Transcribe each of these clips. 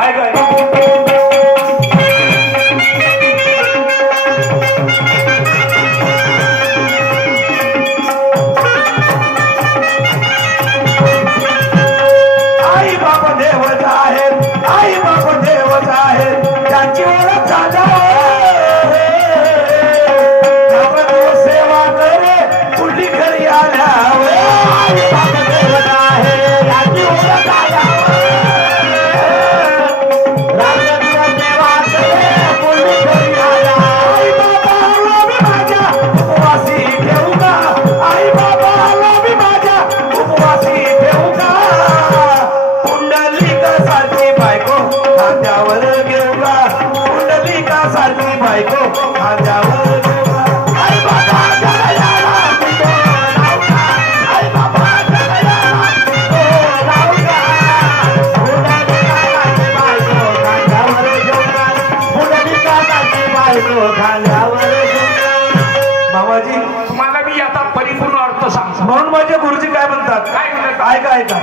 काय काय आई बाप देवच आहेत, आई बाप देवच आहेत, त्यांची ओळख झाल्या सेवा करे पुढली घरी आल्या आई बाप देवच आहे त्यांची ओळख झाल्या सेवा करे पुढली घरी आल्या आई बाबा मी माझ्या उपवासी ठेवू का आई बाबा मी माझ्या उपवासी ठेवू का सारखी बायको खांद्यावर घेऊ का पुंडलिका सारखी बायको खांद्यावर घेऊ का आई बाबा जगयाला तुझो राहू का आई बाबा जगयाला तुझो राहू का पुंडलिका सारखी बायको खांद्यावर घेऊ का पुंडलिका सारखी बायको खांद्यावर घेऊ का मामाजी तुम्हाला मी आता परिपूर्ण अर्थ सांगतो म्हणून माझे गुरुजी काय म्हणतात काय म्हणतात ऐका ऐका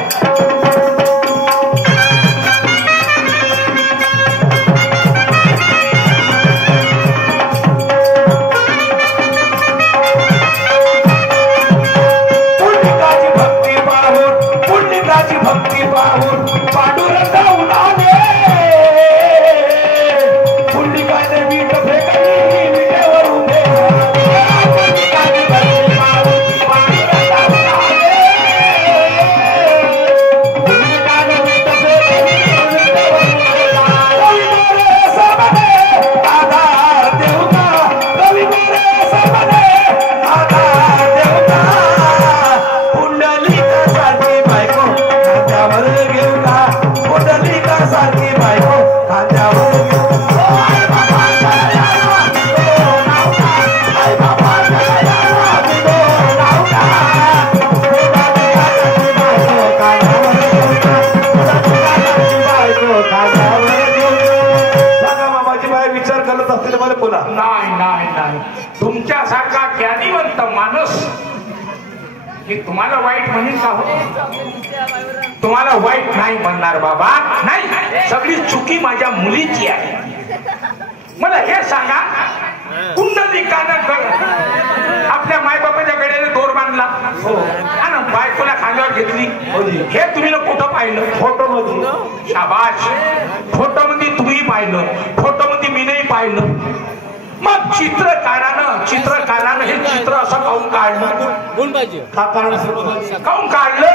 भक्ती पाहून पांडुरंगा उडाले पुंडिकाने वीट फेकली विटेवर उभे पुंडिकाने भक्ती पाहून पांडुरंगा उडाले पुंडिकाने वीट फेकली विटेवर उभे सबने आधार देऊ का कवी मोरे सबने आधार देऊ का पुंडलिका सारखी बायको खांद्यावर घेऊ का पुंडलिका सारखी बायको खांद्यावर घेऊ आई बाबा जगयाला तुझो राहू का आई बाबा जगयाला तुझो राहू का पुंडलिका सारखी बायको खांद्यावर घेऊ का पुंडलिका सारखी बायको खांद्यावर घेऊ सांगा मामाची बाई विचार करत असतील मला बोला नाही नाही नाही तुमच्यासारखा ज्ञानीवंत माणूस मी तुम्हाला वाईट म्हणेन का हो तुम्हाला वाईट नाही म्हणणार बाबा नाही सगळी चुकी माझ्या मुलीची आहे मला हे सांगा पुंडलिकानं आपल्या मायबापाच्या गड्याने दोर बांधला आणि बायकोला खांद्यावर घेतली हे तुम्ही ना कुठं पाहिलं फोटो मध्ये शाबाश फोटो मध्ये तुम्ही पाहिलं फोटो मध्ये मी नाही पाहिलं मग चित्रकारानं हे चित्र असं काऊन काढलं काऊन काढलं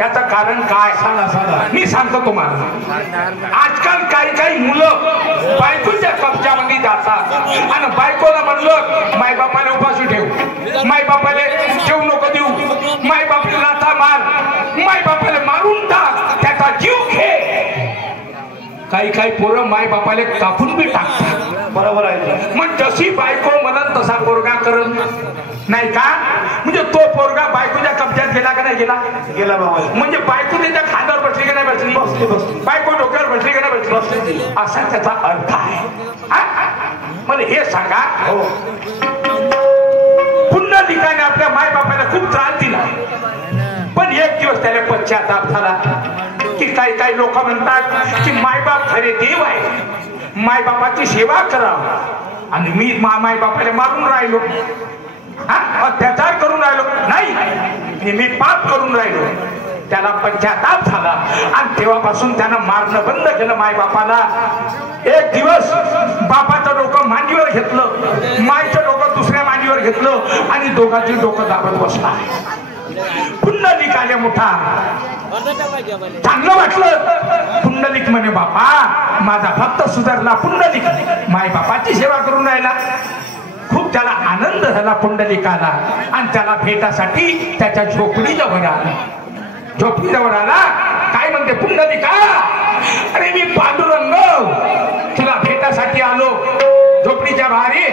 याचं कारण काय सांगा मी सांगतो तुम्हाला आजकाल काही मुलं बायकोच्या कब्जामध्ये जातात आणि बायकोला म्हणलं मायबापाला उपाशी ठेव मायबापाला जेवू नको देऊ मायबापाला लाथा मार मायबापाला मारून टाक त्याचा जीव घे काही पोरं माय बापाले कापून बी टाकतात बरोबर आहे मग जशी बायको म्हणत तसा पोरगा करत नाही का म्हणजे तो पोरगा बायकोच्या कब्जात गेला का नाही गेला बाबा म्हणजे बायको त्याच्या खांद्यावर बसली का नाही बसली बायको डोक्यावर बसली का नाही बसली असा त्याचा अर्थ आहे मला हे सांगा पुंडलिकाने आपल्या माय बापाला खूप त्रास दिला पण एक दिवस त्याला पश्चाताप झाला की काही लोक म्हणतात की मायबाप खरे देव आहे मायबापाची सेवा करा आणि मी मायबापाला मारून राहिलो अत्याचार करून राहिलो नाही मी पाप करून राहिलो त्याला पश्चाताप झाला आणि तेव्हापासून त्यानं मारणं बंद केलं मायबापाला एक दिवस बापाचं डोकं मांडीवर घेतलं मायचं डोकं दुसऱ्या मांडीवर घेतलं आणि दोघांची डोकं दाबत बसला पुंडलिक आले मोठा चांगलं वाटलं पुंडलिक म्हणे बापा माझा भक्त सुधारला पुंडलिक माय बापाची सेवा करून राहिला खूप त्याला आनंद झाला पुंडलिकाला आणि त्याला भेटासाठी त्याच्या झोपडीजवळ आला काय म्हणते पुंडलिका अरे मी पांडुरंग तुला भेटासाठी आलो झोपडीच्या बाहेर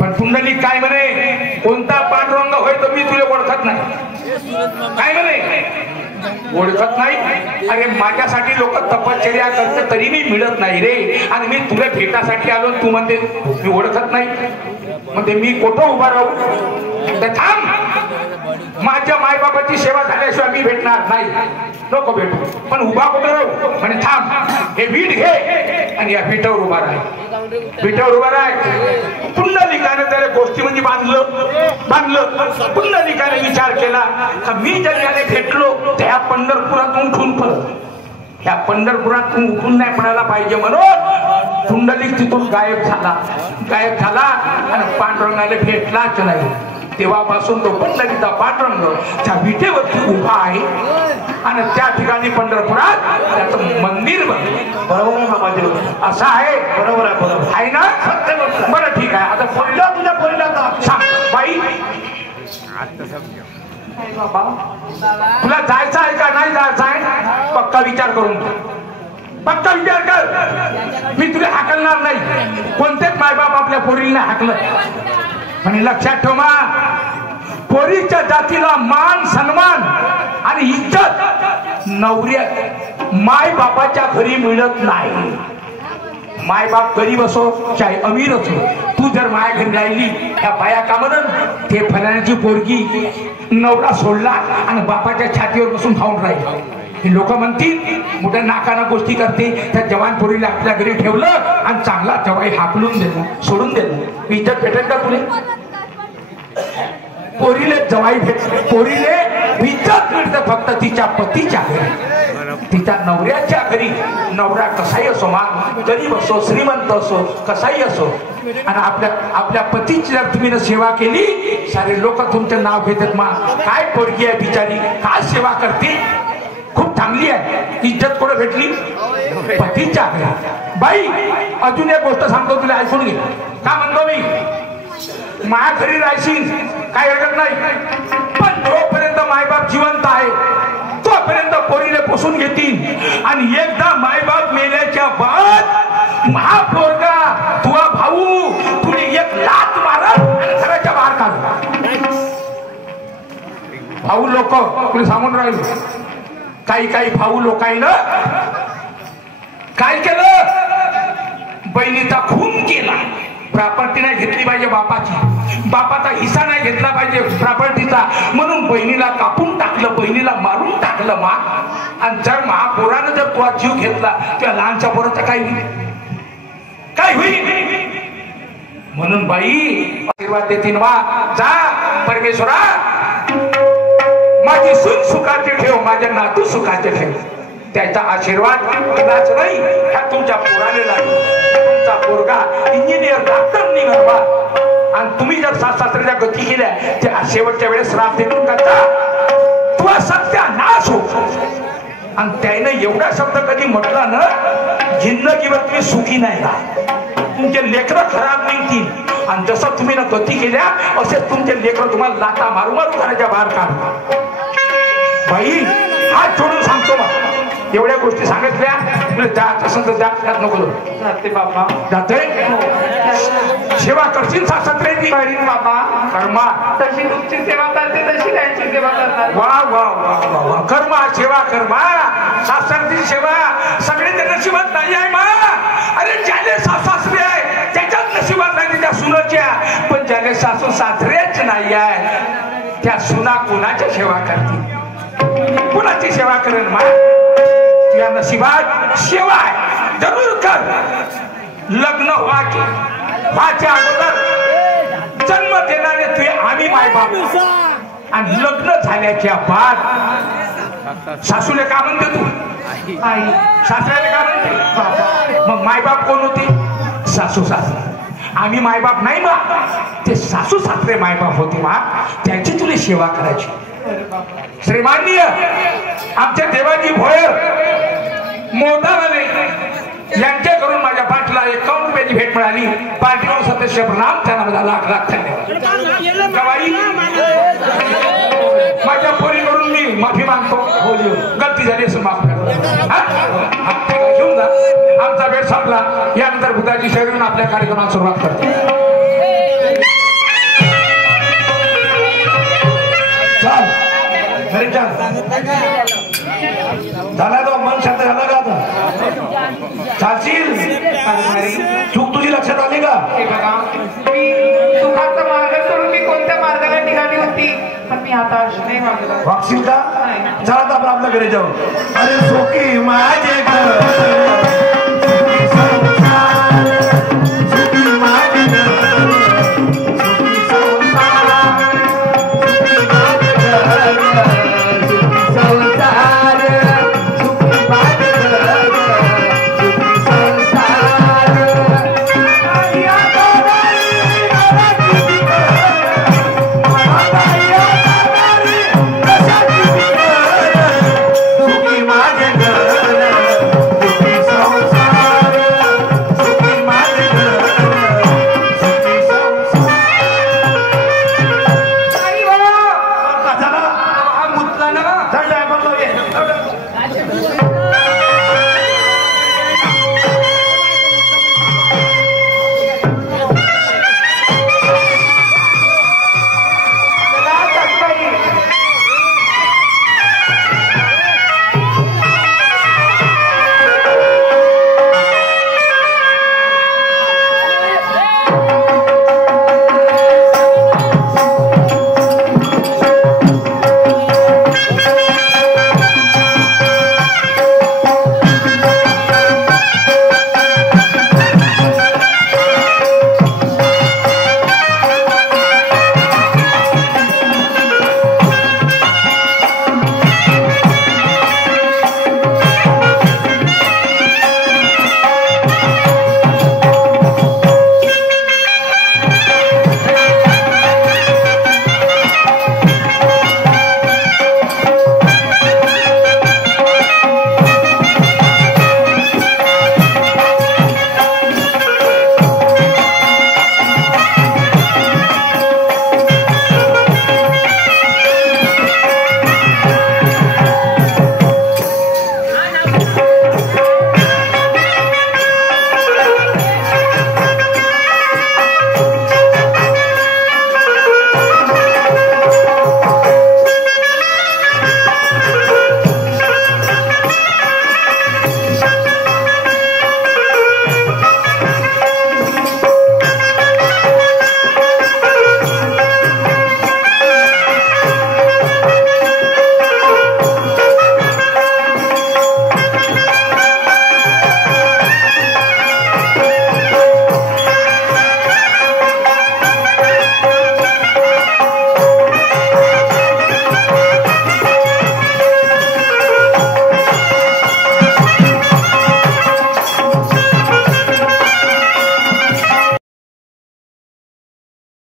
पण पुंडलिक काय म्हणे कोणता पांडुरंग होय तर मी तुला ओळखत नाही काय म्हणे ओळखत नाही अरे माझ्यासाठी लोक तपश्चर्या करते तरी मी मिळत नाही रे आणि मी तुला भेटासाठी आलो तू म्हणते मी ओळखत नाही म्हणते मी कुठं उभा राहू तर थांब माझ्या मायबापाची सेवा झाल्याशिवाय मी भेटणार नाही नको भेटू पण उभा कुठं राहू म्हणे थांब हे वीट घे आणि या विटावर उभा राह. विटावर उभा राह. पुंडलिकाने त्याला गोष्टीमध्ये बांधलं. पुंडलिकाने विचार केला का मी जर याने भेटलो त्या पंढरपुरात उठून परत ह्या पंढरपुरात उठून नाही पडायला पाहिजे म्हणून पुंडलिक तिथून गायब झाला आणि पांडुरंगाला भेटलाच नाही. तेव्हापासून तो पुंडलिकचा पांडुरंग त्या विटेवरती उभा आहे आणि त्या ठिकाणी पंढरपुरात त्याचं मंदिर बनलं. बरोबर आहे बाबा, असं आहे. बरोबर आहे ना. बरं ठीक आहे. आता पोरीला तुझ्या पोरीला सांग बाई बाबा तुला जायचं आहे का नाही जायचं आहे पक्का विचार करून पक्का विचार कर. मी तुला हाकलणार नाही. कोणतेच मायबाप आपल्या पोरीला हाकलं आणि लक्षात ठेवा पोरीच्या जातीला मान सन्मान आणि इज्जत नवऱ्या माय बापाच्या घरी मिळत नाही. माय बाप गरीब असो चाहे अमीर असो तू जर माया घरी राहिली त्या बाया का म्हणून ते फलाण्याची पोरगी नवरा सोडला आणि बापाच्या छातीवर बसून खाऊन राहील. हे लोक म्हणतील मोठ्या नाकानं गोष्टी करते. त्या जवान पोरीला आपल्या घरी ठेवलं आणि चांगला जवाई हाकलून दिला सोडून दिलं. इज्जत भेटेल का तुले? पोरीले जवाई भेटले पोरीले इज्जत मिळते फक्त तिच्या पतीच्या घरी तिच्या नवऱ्याच्या घरी. नवरा कसाही असो मान गरीब असो श्रीमंत असो कसाही असो आणि आपल्या पतीची जर तुम्ही सेवा केली सारे लोक तुमचं नाव घेतात. मा काय पोरगी आहे बिचारी काय सेवा करते खूप चांगली आहे. इज्जत कोण भेटली? पतीच्या घरी. बाई अजून एक गोष्ट सांगतो तुला ऐकून घे. का म्हणतो मी माया घरी राहशील काय हरकत नाही पण जोपर्यंत मायबाप जिवंत आहे तोपर्यंत पोरीने पोसून घेतील आणि एकदा मायबाप मेल्याच्या बाद महापोरगा तुझा भाऊ तुला एक लात मारत आणि घराच्या बाहेर काढ. भाऊ लोक तुला सांगून राहिलो काही भाऊ लोकांना काय केलं बहिणीचा खून केला. प्रॉपर्टी नाही घेतली पाहिजे बापाचा हिस्सा नाही घेतला पाहिजे प्रॉपर्टीचा म्हणून बहिणीला कापून टाकलं बहिणीला मारून टाकलं मा. आणि जर महापोरानं जर तुझा जीव घेतला त्या लहानच्या पोराचं काय होईल म्हणून बाई आशीर्वाद देतील वा. जा परमेश्वरा माझी सून सुखाचे ठेव माझ्या नातू सुखाचे ठेव. त्याचा आशीर्वाद कदाच नाही ह्या तुमच्या पोराने लागला. तुमचा पोरगा इंजिनियर डॉक्टर निघावा आणि तुम्ही जर सासऱ्याच्या गती केल्या त्या शेवटच्या वेळेस श्राप देऊन करता तुला सत्यानाश हो. आणि त्याने एवढा शब्द कधी म्हटला ना जिंदगीवर तुम्ही सुखी नाही राहा. तुमचे लेकरं खराब निघतील आणि जसं तुम्ही ना गती केल्या असे तुमचे लेकरं तुम्हाला लाटा मारू घराच्या बाहेर काढ. बाई हात जोडून सांगतो मग एवढ्या गोष्टी सांगितल्या तुला जात असं तर जात नको जाते बाबा जाते सेवा करशील सासरे बाबा कर्मा तशी तुमची सेवा करते तशी त्यांची सेवा करतात. वा वा वा वा कर्मा सेवा कर्मा सासरची सेवा सगळ्यांच्या नशिबात नाही आहे मा. अरे ज्याने सासरे आहे त्याच्याच नशिबात नाही त्या सुनाच्या पण ज्याने सासू सासरेच नाही आहे त्या सुना कुणाची सेवा करतील कुणाची सेवा करेल मा. या नशिबात सेवा आहे जरूर कर. लग्न व्हायच्या अगोदर जन्म देणारे तुझे आम्ही मायबाप आणि लग्न झाल्याच्या बाद सासूले का म्हणते तू आई सासऱ्याला का म्हणते मग मायबाप कोण होते? सासू सासरे. आम्ही मायबाप नाही मा ते सासू सासरे मायबाप होते मा त्यांची तुला सेवा करायची. श्रीमाननीय आमच्या देवाजी भोयर मोदावाले यांच्याकडून माझ्या पाठला 51 रुपयाची भेट मिळाली. पार्टीवर सदस्य प्रणाम त्यांना मला लाख लाख धन्यवाद. गवाई माझ्या पोरीकडून मी माफी मागतो. गलती झाली असं माफ घेऊन जा. आमचा वेळ संपला. यानंतर बुद्धाची शरीर आपल्या कार्यक्रमाला सुरुवात करते. घरी झाला तो मन शांत झाला का आता चालशील? चूक तुझी लक्षात आली का? मी सुखाचा मार्ग सोडून मी कोणत्या मार्गाला निघाली होती पण मी आता नाही वागशील का? चला आता आपण आपल्या घरी जाऊ. अरे सोकी माझे घर